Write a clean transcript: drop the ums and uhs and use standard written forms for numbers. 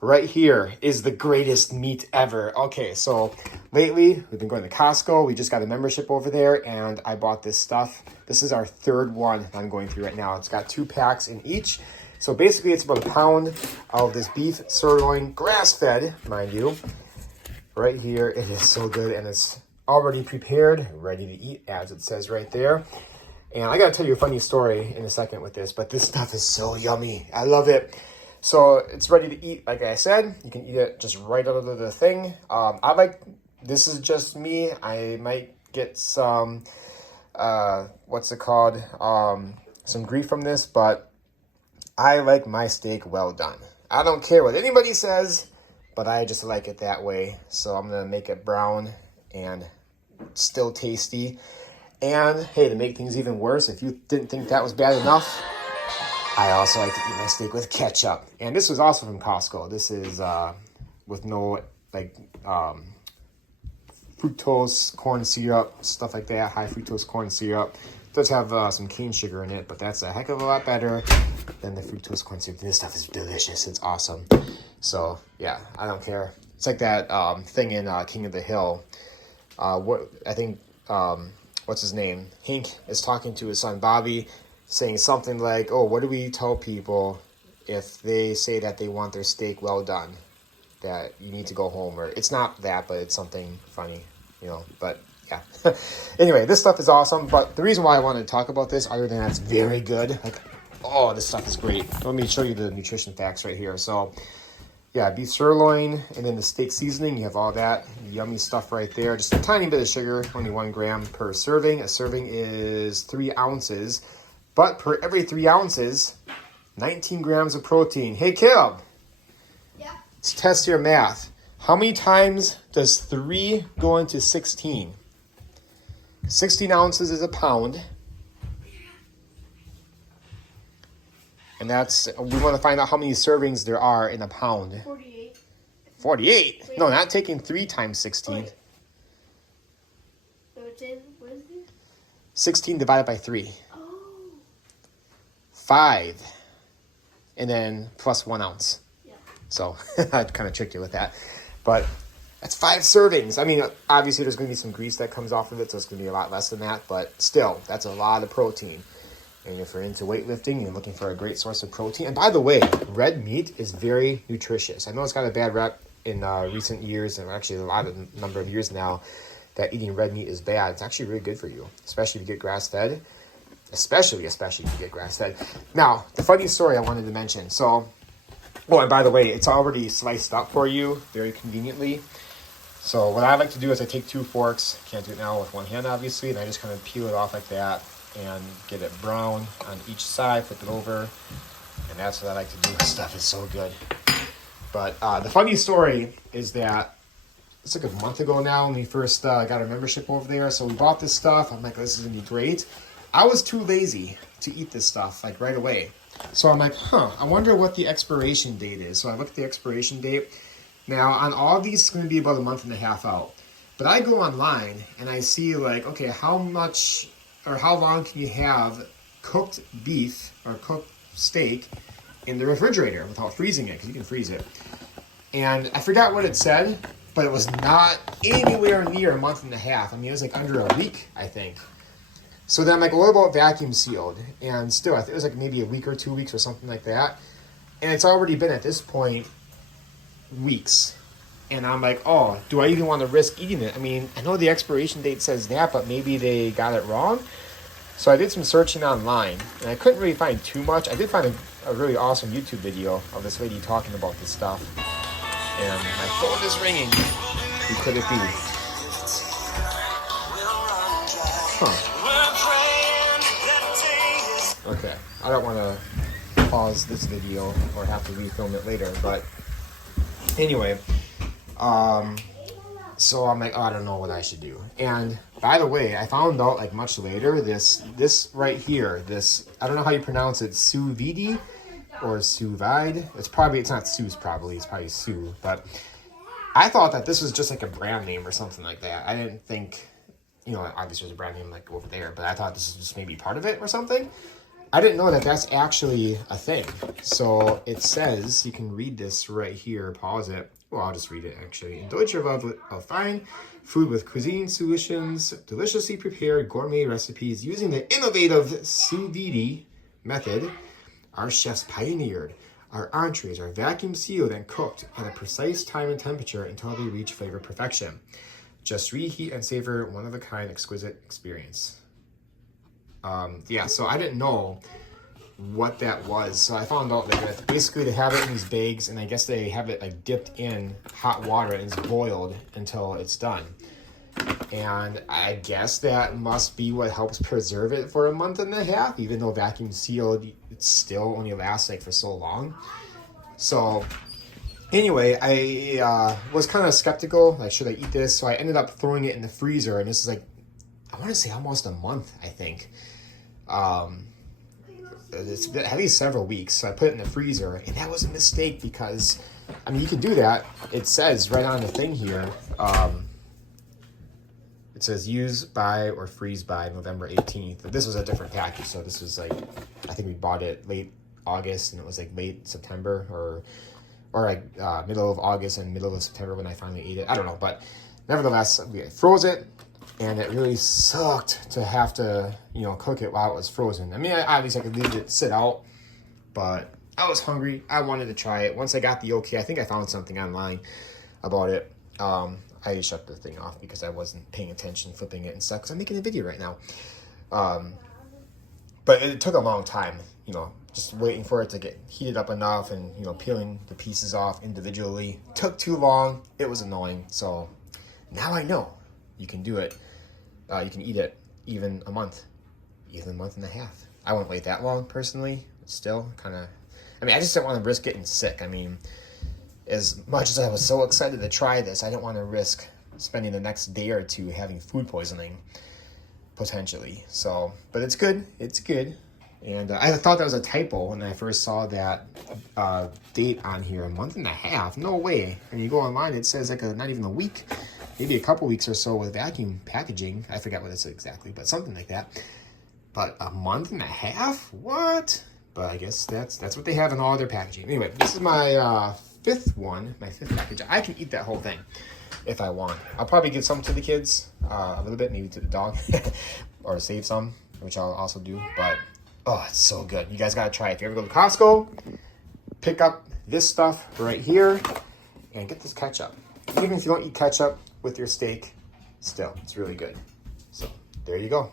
right here is the greatest meat ever. Okay, so lately we've been going to Costco. We just got a membership over there and I bought this stuff. This is our third one I'm going through right now. It's got 2 packs in each. So basically it's about a pound of this beef sirloin, grass-fed, mind you. Right here, it is so good and it's already prepared, ready to eat, as it says right there. And I gotta tell you a funny story in a second with this, but this stuff is so yummy. I love it. So it's ready to eat, like I said. You can eat it just right out of the thing. This is just me. I might get some, what's it called? Some grief from this, but I like my steak well done. I don't care what anybody says, but I just like it that way. So I'm gonna make it brown and still tasty. And hey, to make things even worse, if you didn't think that was bad enough, I also like to eat my steak with ketchup. And this was also from Costco. This is with no fructose corn syrup, stuff like that, high fructose corn syrup. It does have some cane sugar in it, but that's a heck of a lot better than the fructose corn syrup. This stuff is delicious. It's awesome. So yeah, I don't care. It's like that thing in King of the Hill. What's his name? Hank is talking to his son Bobby, saying something like, oh, what do we tell people if they say that they want their steak well done? That you need to go home, or it's not that, but it's something funny, you know, but yeah. Anyway, this stuff is awesome, but the reason why I wanted to talk about this, other than that's very good, like, oh, this stuff is great. Let me show you the nutrition facts right here. So, yeah, beef sirloin, and then the steak seasoning, you have all that yummy stuff right there. Just a tiny bit of sugar, only 1 gram per serving. A serving is 3 ounces. But per every 3 ounces, 19 grams of protein. Hey, Caleb. Yeah. Let's test your math. How many times does 3 go into 16? 16 ounces is a pound. And we want to find out how many servings there are in a pound. 48. 48? Wait. No, not taking 3 times 16. Wait. What is it? 16 divided by 3. 5, and then plus 1 ounce. Yeah. So I kind of tricked you with that, but that's 5 servings. I mean, obviously there's going to be some grease that comes off of it, so it's going to be a lot less than that, but still, that's a lot of protein. And if you're into weightlifting, you're looking for a great source of protein. And by the way, red meat is very nutritious. I know it's got a bad rep in recent years, and actually number of years now, that eating red meat is bad. It's actually really good for you, especially if you get grass-fed. Especially if you get grass-fed. Now, the funny story I wanted to mention. So, oh, and by the way, it's already sliced up for you very conveniently. So what I like to do is I take 2 forks. Can't do it now with one hand, obviously. And I just kind of peel it off like that and get it brown on each side, flip it over. And that's what I like to do. This stuff is so good. But the funny story is that it's like a month ago now when we first got our membership over there. So we bought this stuff. I'm like, this is going to be great. I was too lazy to eat this stuff like right away. So I'm like, I wonder what the expiration date is. So I look at the expiration date. Now on all of these, it's going to be about a month and a half out. But I go online and I see like, okay, how much or how long can you have cooked beef or cooked steak in the refrigerator without freezing it? Because you can freeze it. And I forgot what it said, but it was not anywhere near a month and a half. I mean, it was like under a week, I think. So then I'm like, what about vacuum sealed? And still, I think it was like maybe a week or 2 weeks or something like that. And it's already been at this point weeks. And I'm like, oh, do I even want to risk eating it? I mean, I know the expiration date says that, but maybe they got it wrong. So I did some searching online, and I couldn't really find too much. I did find a really awesome YouTube video of this lady talking about this stuff. And my phone is ringing. Who could it be? Okay, I don't want to pause this video or have to refilm it later, but anyway, so I'm like, oh, I don't know what I should do. And by the way, I found out like much later, this right here, I don't know how you pronounce it, sous vide or sous vide. It's not sous probably, it's probably sous, but I thought that this was just like a brand name or something like that. I didn't think, obviously there's a brand name like over there, but I thought this was just maybe part of it or something. I didn't know that that's actually a thing. So it says, you can read this right here, pause it. Well, I'll just read it actually. Indulge your love of fine food with cuisine solutions, deliciously prepared gourmet recipes using the innovative sous vide method. Our chefs pioneered. Our entrees are vacuum sealed and cooked at a precise time and temperature until they reach flavor perfection. Just reheat and savor one of a kind exquisite experience. Yeah, so I didn't know what that was. So I found out that basically they have it in these bags, and I guess they have it like dipped in hot water and it's boiled until it's done. And I guess that must be what helps preserve it for a month and a half, even though vacuum sealed, it still only lasts like for so long. So anyway, I was kind of skeptical, like, should I eat this? So I ended up throwing it in the freezer, and this is like, I want to say almost a month, I think. It's been at least several weeks. So I put it in the freezer, and that was a mistake because, I mean, you can do that. It says right on the thing here, it says use by or freeze by November 18th. But this was a different package, so this was like, I think we bought it late August, and it was like late September or like middle of August and middle of September when I finally ate it. I don't know, but nevertheless, we froze it, and it really sucked to have to, cook it while it was frozen. I mean, obviously I could leave it sit out, but I was hungry. I wanted to try it. Once I got the okay, I think I found something online about it. I shut the thing off because I wasn't paying attention, flipping it and stuff, because I'm making a video right now. But it took a long time, just waiting for it to get heated up enough and, peeling the pieces off individually. Took too long. It was annoying. So now I know you can do it. You can eat it even a month and a half. I wouldn't wait that long personally. Still I just didn't want to risk getting sick. I mean, as much as I was so excited to try this, I didn't want to risk spending the next day or two having food poisoning, potentially. So, but it's good. It's good. And I thought that was a typo when I first saw that date on here, a month and a half. No way. When you go online, it says like not even a week, maybe a couple weeks or so with vacuum packaging. I forgot what it said exactly, but something like that. But a month and a half? What? But I guess that's what they have in all their packaging. Anyway, this is my fifth package. I can eat that whole thing if I want. I'll probably give some to the kids, a little bit, maybe to the dog, or save some, which I'll also do. But oh, it's so good. You guys gotta try it. If you ever go to Costco, pick up this stuff right here and get this ketchup. Even if you don't eat ketchup with your steak, still, it's really good. So there you go.